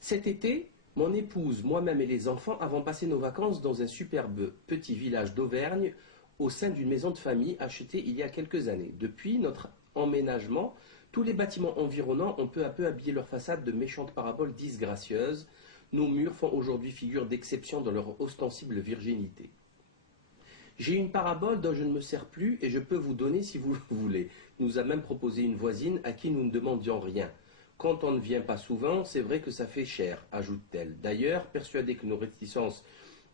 Cet été, mon épouse, moi-même et les enfants avons passé nos vacances dans un superbe petit village d'Auvergne au sein d'une maison de famille achetée il y a quelques années. Depuis notre emménagement, tous les bâtiments environnants ont peu à peu habillé leur façade de méchantes paraboles disgracieuses. Nos murs font aujourd'hui figure d'exception dans leur ostensible virginité. J'ai une parabole dont je ne me sers plus et je peux vous donner si vous le voulez. Nous a même proposé une voisine à qui nous ne demandions rien. Quand on ne vient pas souvent, c'est vrai que ça fait cher, ajoute-t-elle. D'ailleurs, persuadée que nos réticences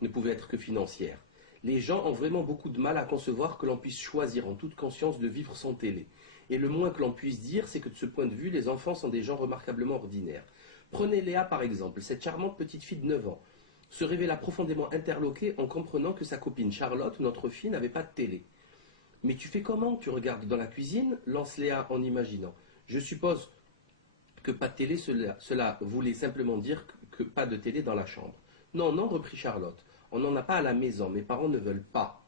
ne pouvaient être que financières. Les gens ont vraiment beaucoup de mal à concevoir que l'on puisse choisir en toute conscience de vivre sans télé. Et le moins que l'on puisse dire, c'est que de ce point de vue, les enfants sont des gens remarquablement ordinaires. Prenez Léa par exemple, cette charmante petite fille de 9 ans se révéla profondément interloquée en comprenant que sa copine Charlotte, notre fille, n'avait pas de télé. Mais tu fais comment? Tu regardes dans la cuisine? Lance Léa en imaginant. Je suppose que pas de télé, cela voulait simplement dire que pas de télé dans la chambre. Non, non, reprit Charlotte. On n'en a pas à la maison, mes parents ne veulent pas.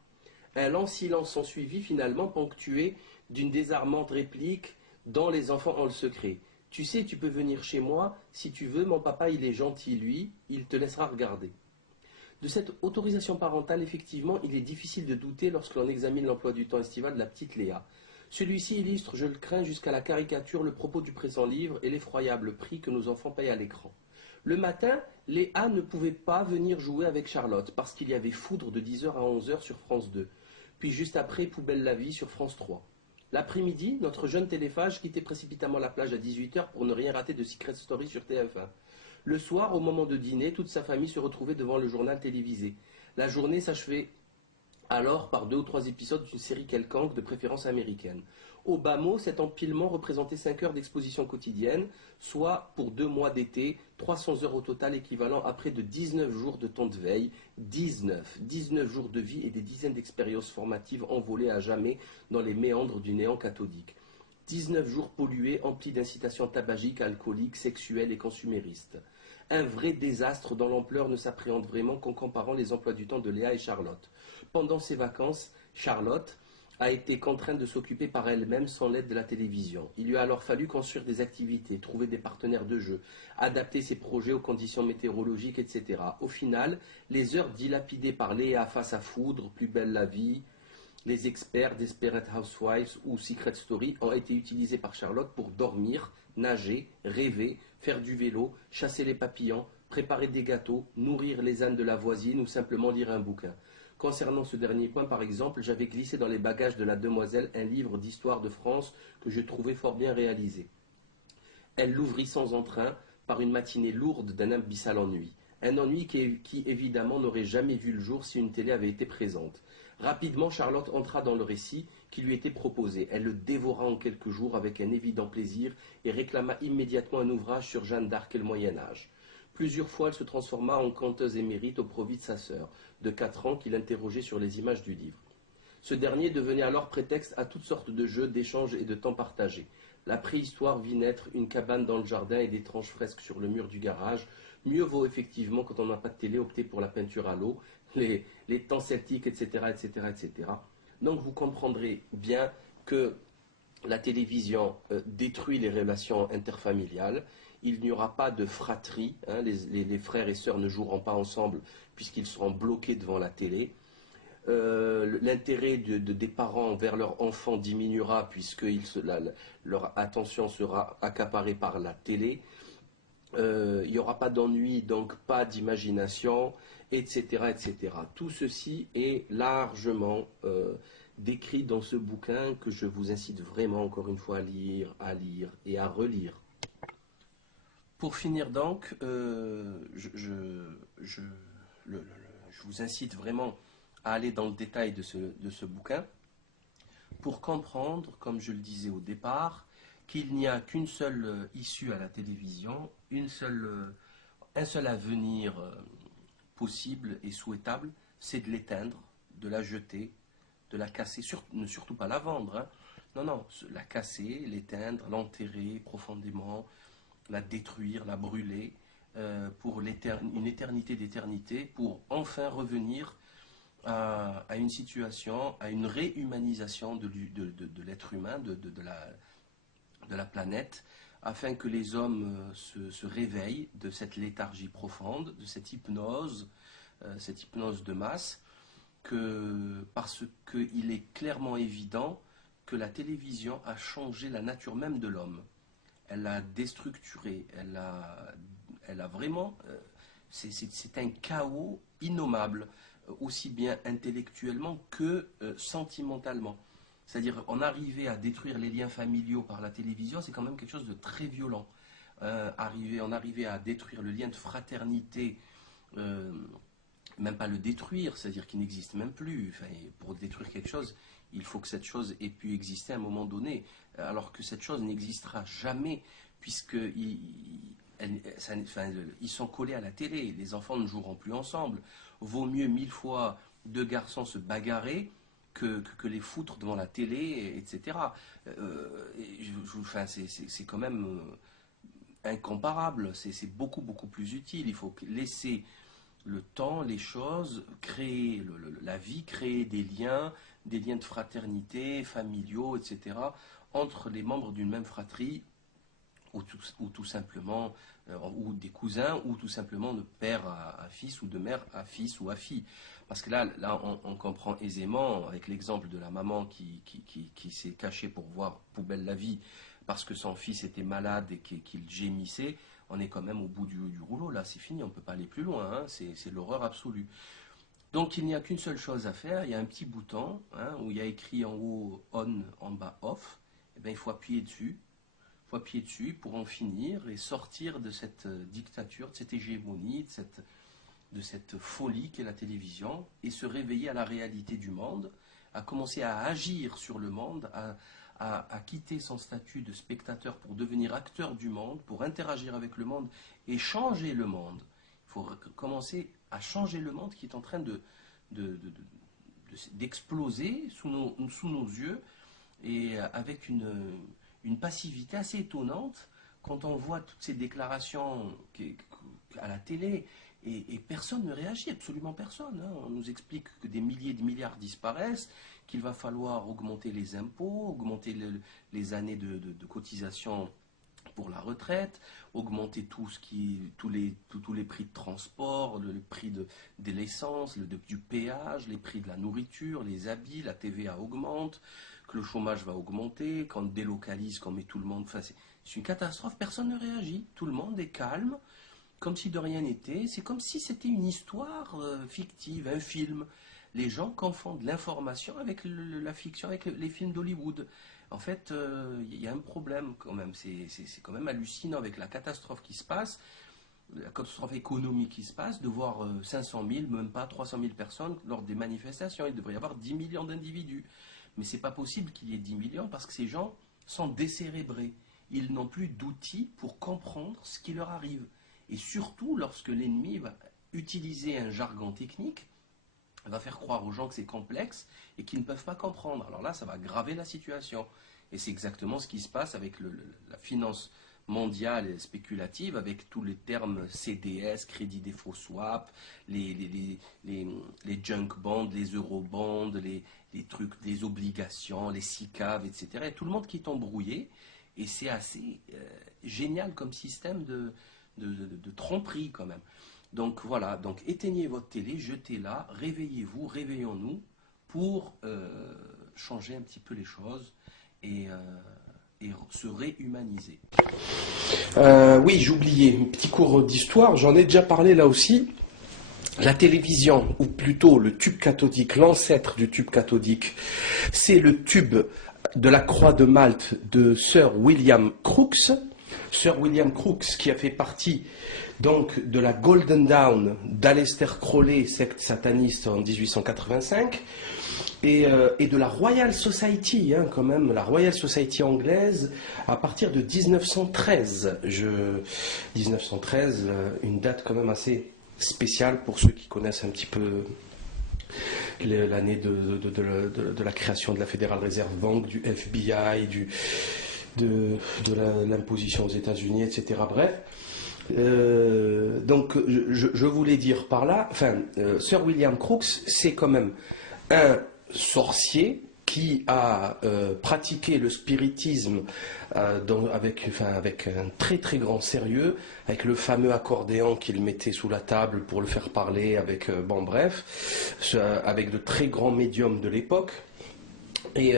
Un lent silence s'ensuivit finalement, ponctué d'une désarmante réplique dont les enfants ont le secret. Tu sais, tu peux venir chez moi, si tu veux, mon papa il est gentil, lui, il te laissera regarder. De cette autorisation parentale, effectivement, il est difficile de douter lorsque l'on examine l'emploi du temps estival de la petite Léa. Celui-ci illustre, je le crains, jusqu'à la caricature le propos du présent livre et l'effroyable prix que nos enfants payent à l'écran. Le matin, Léa ne pouvait pas venir jouer avec Charlotte parce qu'il y avait Foudre de 10 heures à 11 heures sur France 2, puis juste après Poubelle la vie sur France 3. L'après-midi, notre jeune téléphage quittait précipitamment la plage à 18 heures pour ne rien rater de Secret Story sur TF1. Le soir, au moment de dîner, toute sa famille se retrouvait devant le journal télévisé. La journée s'achevait alors par 2 ou 3 épisodes d'une série quelconque, de préférence américaine. Au bas mot, cet empilement représentait 5 heures d'exposition quotidienne, soit pour 2 mois d'été, 300 heures au total, équivalent à près de 19 jours de temps de veille, 19 jours de vie et des dizaines d'expériences formatives envolées à jamais dans les méandres du néant cathodique. 19 jours pollués, emplis d'incitations tabagiques, alcooliques, sexuelles et consuméristes. Un vrai désastre dont l'ampleur ne s'appréhende vraiment qu'en comparant les emplois du temps de Léa et Charlotte. Pendant ses vacances, Charlotte a été contrainte de s'occuper par elle-même sans l'aide de la télévision. Il lui a alors fallu construire des activités, trouver des partenaires de jeu, adapter ses projets aux conditions météorologiques, etc. Au final, les heures dilapidées par Léa face à Foudre, Plus belle la vie, les experts, Desperate Housewives ou Secret Story ont été utilisés par Charlotte pour dormir, nager, rêver, faire du vélo, chasser les papillons, préparer des gâteaux, nourrir les ânes de la voisine ou simplement lire un bouquin. Concernant ce dernier point, par exemple, j'avais glissé dans les bagages de la demoiselle un livre d'histoire de France que je trouvais fort bien réalisé. Elle l'ouvrit sans entrain par une matinée lourde d'un abyssal ennui. Un ennui qui évidemment n'aurait jamais vu le jour si une télé avait été présente. Rapidement, Charlotte entra dans le récit qui lui était proposé. Elle le dévora en quelques jours avec un évident plaisir et réclama immédiatement un ouvrage sur Jeanne d'Arc et le Moyen-Âge. Plusieurs fois, elle se transforma en conteuse émérite au profit de sa sœur, de 4 ans, qui l'interrogeait sur les images du livre. Ce dernier devenait alors prétexte à toutes sortes de jeux, d'échanges et de temps partagés. La préhistoire vit naître une cabane dans le jardin et d'étranges fresques sur le mur du garage. Mieux vaut effectivement, quand on n'a pas de télé, opter pour la peinture à l'eau, les temps celtiques, etc., etc., etc. Donc vous comprendrez bien que la télévision détruit les relations interfamiliales. Il n'y aura pas de fratrie, hein, les frères et sœurs ne joueront pas ensemble puisqu'ils seront bloqués devant la télé. L'intérêt des parents vers leurs enfants diminuera puisque leur attention sera accaparée par la télé. Il n'y aura pas d'ennui, donc pas d'imagination, etc., etc. Tout ceci est largement décrit dans ce bouquin que je vous incite vraiment encore une fois à lire et à relire. Pour finir donc, je vous incite vraiment à aller dans le détail de ce bouquin pour comprendre, comme je le disais au départ, qu'il n'y a qu'une seule issue à la télévision, un seul avenir possible et souhaitable, c'est de l'éteindre, de la jeter, de la casser, ne surtout pas la vendre. Hein. Non, non, la casser, l'éteindre, l'enterrer profondément, la détruire, la brûler, pour une éternité d'éternité, pour enfin revenir à une situation, à une réhumanisation de l'être humain, de la planète, afin que les hommes se réveillent de cette léthargie profonde, de cette hypnose de masse, parce qu'il est clairement évident que la télévision a changé la nature même de l'homme. Elle l'a déstructuré, elle a vraiment... c'est un chaos innommable. aussi bien intellectuellement que sentimentalement. C'est-à-dire, en arriver à détruire les liens familiaux par la télévision, c'est quand même quelque chose de très violent. En arriver à détruire le lien de fraternité, euh, même pas le détruire, c'est-à-dire qu'il n'existe même plus. Enfin, pour détruire quelque chose, il faut que cette chose ait pu exister à un moment donné, alors que cette chose n'existera jamais, puisqu'ils ils sont collés à la télé. Les enfants ne joueront plus ensemble. Vaut mieux 1000 fois deux garçons se bagarrer que les foutre devant la télé, etc. Enfin, c'est quand même incomparable. C'est beaucoup, beaucoup plus utile. Il faut laisser le temps, les choses, créer la vie, créer des liens de fraternité, familiaux, etc., entre les membres d'une même fratrie, ou tout simplement, ou des cousins, ou tout simplement de père à fils, ou de mère à fils ou à fille. Parce que là on comprend aisément, avec l'exemple de la maman qui s'est cachée pour voir poubelle la vie, parce que son fils était malade et qu'il gémissait, on est quand même au bout du rouleau. Là, c'est fini, on ne peut pas aller plus loin, hein, c'est l'horreur absolue. Donc il n'y a qu'une seule chose à faire, il y a un petit bouton, hein, où il y a écrit en haut on, en bas off. Et bien, il faut appuyer dessus. Il faut appuyer dessus pour en finir et sortir de cette dictature, de cette hégémonie, de cette folie qu'est la télévision, et se réveiller à la réalité du monde, à commencer à agir sur le monde, à quitter son statut de spectateur pour devenir acteur du monde, pour interagir avec le monde et changer le monde. Il faut commencer à changer le monde qui est en train d'exploser sous nos yeux, et avec une passivité assez étonnante quand on voit toutes ces déclarations à la télé, et personne ne réagit, absolument personne, hein. On nous explique que des milliers de milliards disparaissent, qu'il va falloir augmenter les impôts, augmenter les années de cotisation pour la retraite, augmenter tous les prix de transport, le prix de l'essence, du péage, les prix de la nourriture, les habits, la TVA augmente, que le chômage va augmenter, qu'on délocalise, qu'on met tout le monde... Enfin, c'est une catastrophe, personne ne réagit, tout le monde est calme, comme si de rien n'était, c'est comme si c'était une histoire fictive, un film. Les gens confondent l'information avec la fiction, avec les films d'Hollywood. En fait, il y a un problème quand même, c'est quand même hallucinant avec la catastrophe qui se passe, la catastrophe économique qui se passe, de voir 500 000, même pas 300 000 personnes lors des manifestations. Il devrait y avoir 10 millions d'individus. Mais c'est pas possible qu'il y ait 10 millions parce que ces gens sont décérébrés. Ils n'ont plus d'outils pour comprendre ce qui leur arrive. Et surtout lorsque l'ennemi va utiliser un jargon technique, va faire croire aux gens que c'est complexe et qu'ils ne peuvent pas comprendre. Alors là, ça va aggraver la situation. Et c'est exactement ce qui se passe avec la finance mondiale et spéculative, avec tous les termes CDS, crédit défaut swap, les junk bonds, les eurobonds, les trucs, les obligations, les SICAV, etc. Et tout le monde qui est embrouillé. Et c'est assez génial comme système de tromperie quand même. Donc voilà, donc éteignez votre télé, jetez-la, réveillez-vous, réveillons-nous pour changer un petit peu les choses et se réhumaniser. Oui, j'oubliais, un petit cours d'histoire, j'en ai déjà parlé là aussi. La télévision, ou plutôt le tube cathodique, l'ancêtre du tube cathodique, c'est le tube de la Croix de Malte de Sir William Crookes. Sir William Crookes, qui a fait partie donc de la Golden Dawn d'Aleister Crowley, secte sataniste en 1885, et de la Royal Society, hein, quand même, la Royal Society anglaise, à partir de 1913. 1913, une date quand même assez spéciale pour ceux qui connaissent un petit peu l'année de la création de la Federal Reserve Bank, du FBI, de l'imposition aux États-Unis, etc. Bref. Donc, je voulais dire par là, Sir William Crookes, c'est quand même un sorcier qui a pratiqué le spiritisme avec un très très grand sérieux, avec le fameux accordéon qu'il mettait sous la table pour le faire parler, avec de très grands médiums de l'époque. Et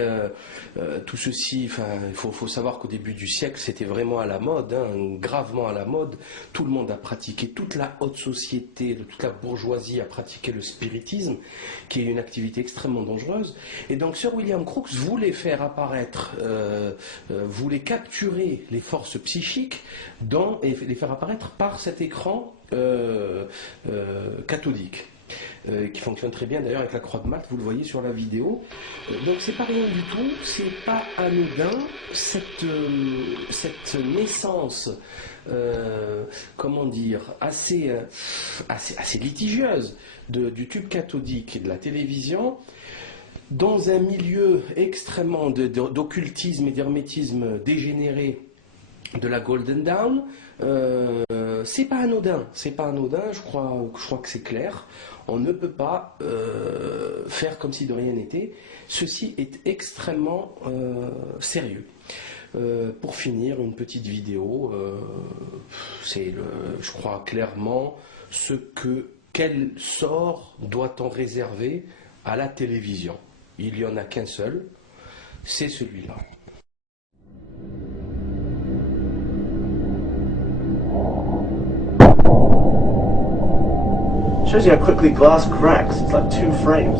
tout ceci, enfin, faut savoir qu'au début du siècle, c'était vraiment à la mode, hein, gravement à la mode. Tout le monde a pratiqué, toute la haute société, toute la bourgeoisie a pratiqué le spiritisme, qui est une activité extrêmement dangereuse. Et donc, Sir William Crookes voulait faire apparaître, voulait capturer les forces psychiques et les faire apparaître par cet écran cathodique. Qui fonctionne très bien d'ailleurs avec la croix de Malte, vous le voyez sur la vidéo. Donc c'est pas rien du tout, c'est pas anodin, cette naissance, comment dire, assez litigieuse du tube cathodique et de la télévision, dans un milieu extrêmement d'occultisme et d'hermétisme dégénéré de la Golden Dawn. C'est pas anodin, je crois que c'est clair. On ne peut pas faire comme si de rien n'était. Ceci est extrêmement sérieux. Pour finir, une petite vidéo, je crois clairement quel sort doit-on réserver à la télévision. Il n'y en a qu'un seul, c'est celui-là. Shows you how quickly glass cracks. It's like 2 frames.